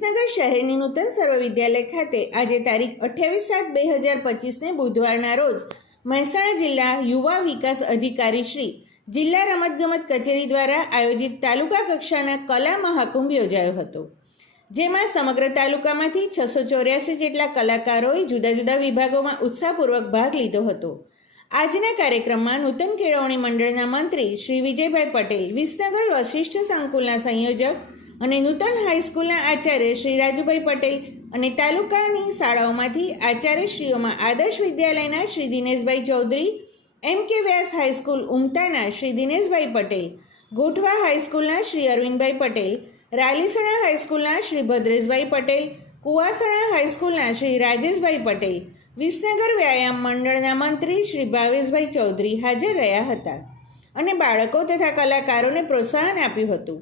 વિસનગર શહેરની નૂતન સર્વ વિદ્યાલય ખાતે આજે તારીખ અઠ્યાવીસ સાત બે હજાર પચીસને બુધવારના રોજ મહેસાણા જિલ્લા યુવા વિકાસ અધિકારી શ્રી જિલ્લા રમતગમત કચેરી દ્વારા આયોજિત તાલુકા કક્ષાના કલા મહાકુંભ યોજાયો હતો, જેમાં સમગ્ર તાલુકામાંથી છસો ચોર્યાસી જેટલા કલાકારોએ જુદા જુદા વિભાગોમાં ઉત્સાહપૂર્વક ભાગ લીધો હતો. આજના કાર્યક્રમમાં નૂતન કેળવણી મંડળના મંત્રી શ્રી વિજયભાઈ પટેલ, વિસનગર વશિષ્ઠ સંકુલના સંયોજક અને નૂતન હાઈસ્કૂલના આચાર્ય શ્રી રાજુભાઈ પટેલ અને તાલુકાની શાળાઓમાંથી આચાર્યશ્રીઓમાં આદર્શ વિદ્યાલયના Shri Dineshbhai Chaudhary, M K Vyas high school ઉમતાના Shri Dineshbhai Patel, Gothva હાઈસ્કૂલના શ્રી અરવિંદભાઈ પટેલ, રાલીસણા હાઈસ્કૂલના શ્રી ભદ્રેશભાઈ પટેલ, કુવાસણા હાઈસ્કૂલના શ્રી રાજેશભાઈ પટેલ, વિસનગર વ્યાયામ મંડળના મંત્રી શ્રી ભાવેશભાઈ ચૌધરી હાજર રહ્યા હતા અને બાળકો તથા કલાકારોને પ્રોત્સાહન આપ્યું હતું.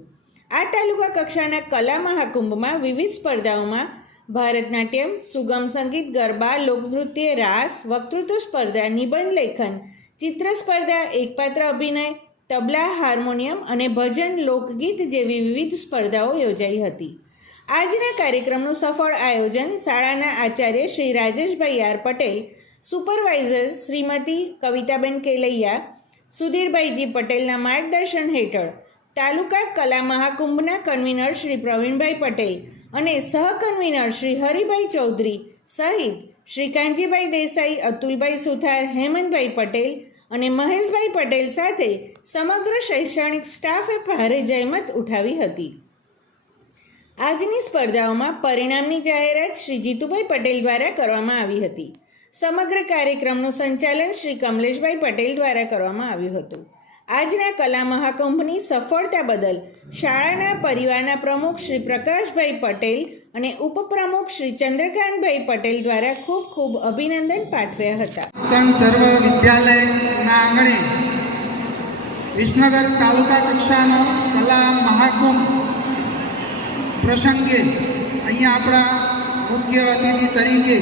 આ તાલુકા કક્ષાના કલા મહાકુંભમાં વિવિધ સ્પર્ધાઓમાં ભારતનાટ્યમ, સુગમ સંગીત, ગરબા, લોકનૃત્ય, રાસ, વક્તૃત્વ સ્પર્ધા, નિબંધ લેખન, ચિત્ર સ્પર્ધા, એકપાત્ર અભિનય, તબલા, હાર્મોનિયમ અને ભજન લોકગીત જેવી વિવિધ સ્પર્ધાઓ યોજાઈ હતી. આજના કાર્યક્રમનું સફળ આયોજન શાળાના આચાર્ય શ્રી રાજેશભાઈ આર પટેલ, સુપરવાઇઝર શ્રીમતી કવિતાબેન કેલૈયા, સુધીરભાઈજી પટેલના માર્ગદર્શન હેઠળ તાલુકા કલા મહાકુંભના કન્વીનર શ્રી પ્રવીણભાઈ પટેલ અને સહકન્વીનર શ્રી હરિભાઈ ચૌધરી સહિત શ્રી કાંજીભાઈ દેસાઈ, અતુલભાઈ સુથાર, હેમંતભાઈ પટેલ અને મહેશભાઈ પટેલ સાથે સમગ્ર શૈક્ષણિક સ્ટાફે ભારે જહેમત ઉઠાવી હતી. આજની સ્પર્ધાઓમાં પરિણામની જાહેરાત શ્રી જીતુભાઈ પટેલ દ્વારા કરવામાં આવી હતી. સમગ્ર કાર્યક્રમનું સંચાલન શ્રી કમલેશભાઈ પટેલ દ્વારા કરવામાં આવ્યું હતું. આજના કલા મહાકુંભની સફળતા બદલ શાળાના પરિવારના પ્રમુખ શ્રી પ્રકાશભાઈ પટેલ અને ઉપપ્રમુખ શ્રી ચંદ્રકાંતભાઈ પટેલ દ્વારા ખૂબ ખૂબ અભિનંદન પાઠવ્યા હતા. સર્વ વિદ્યાલયના આંગણે વિસનગર તાલુકા કક્ષાનો કલા મહાકુંભ પ્રસંગે અહીંયા આપણા મુખ્ય અતિથિ તરીકે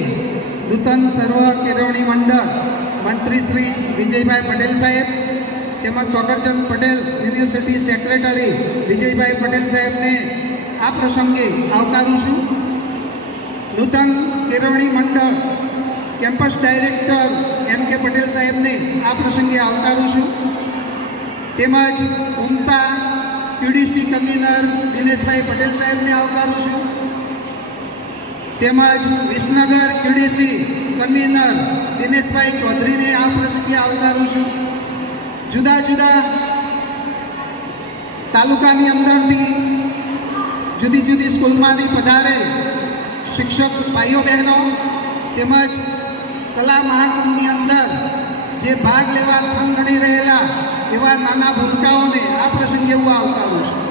નૂતન સર્વ કેળવણી મંડળ મંત્રી શ્રી વિજયભાઈ પટેલ સાહેબ તેમજ સોગરચંદ પટેલ, યુનિવર્સિટી સેક્રેટરી વિજયભાઈ પટેલ સાહેબને આ પ્રસંગે આવકારું છું. નૂતન કેળવણી મંડળ કેમ્પસ ડાયરેક્ટર એમ કે પટેલ સાહેબને આ પ્રસંગે આવકારું છું. તેમજ ઉમતા ક્યુડીસી કન્વીનર દિનેશભાઈ પટેલ સાહેબને આવકારું છું. તેમજ વિસનગર ક્યુડીસી કન્વીનર દિનેશભાઈ ચૌધરીને આ પ્રસંગે આવકારું છું. જુદા જુદા તાલુકાની અંદરથી જુદી જુદી સ્કૂલમાંથી પધારેલ શિક્ષક ભાઈઓ બહેનો તેમજ કલા મહાકુંભની અંદર જે ભાગ લેવા થંગણી રહેલા એવા નાના ભૂલકાઓને આ પ્રસંગે હું આવકારું છું.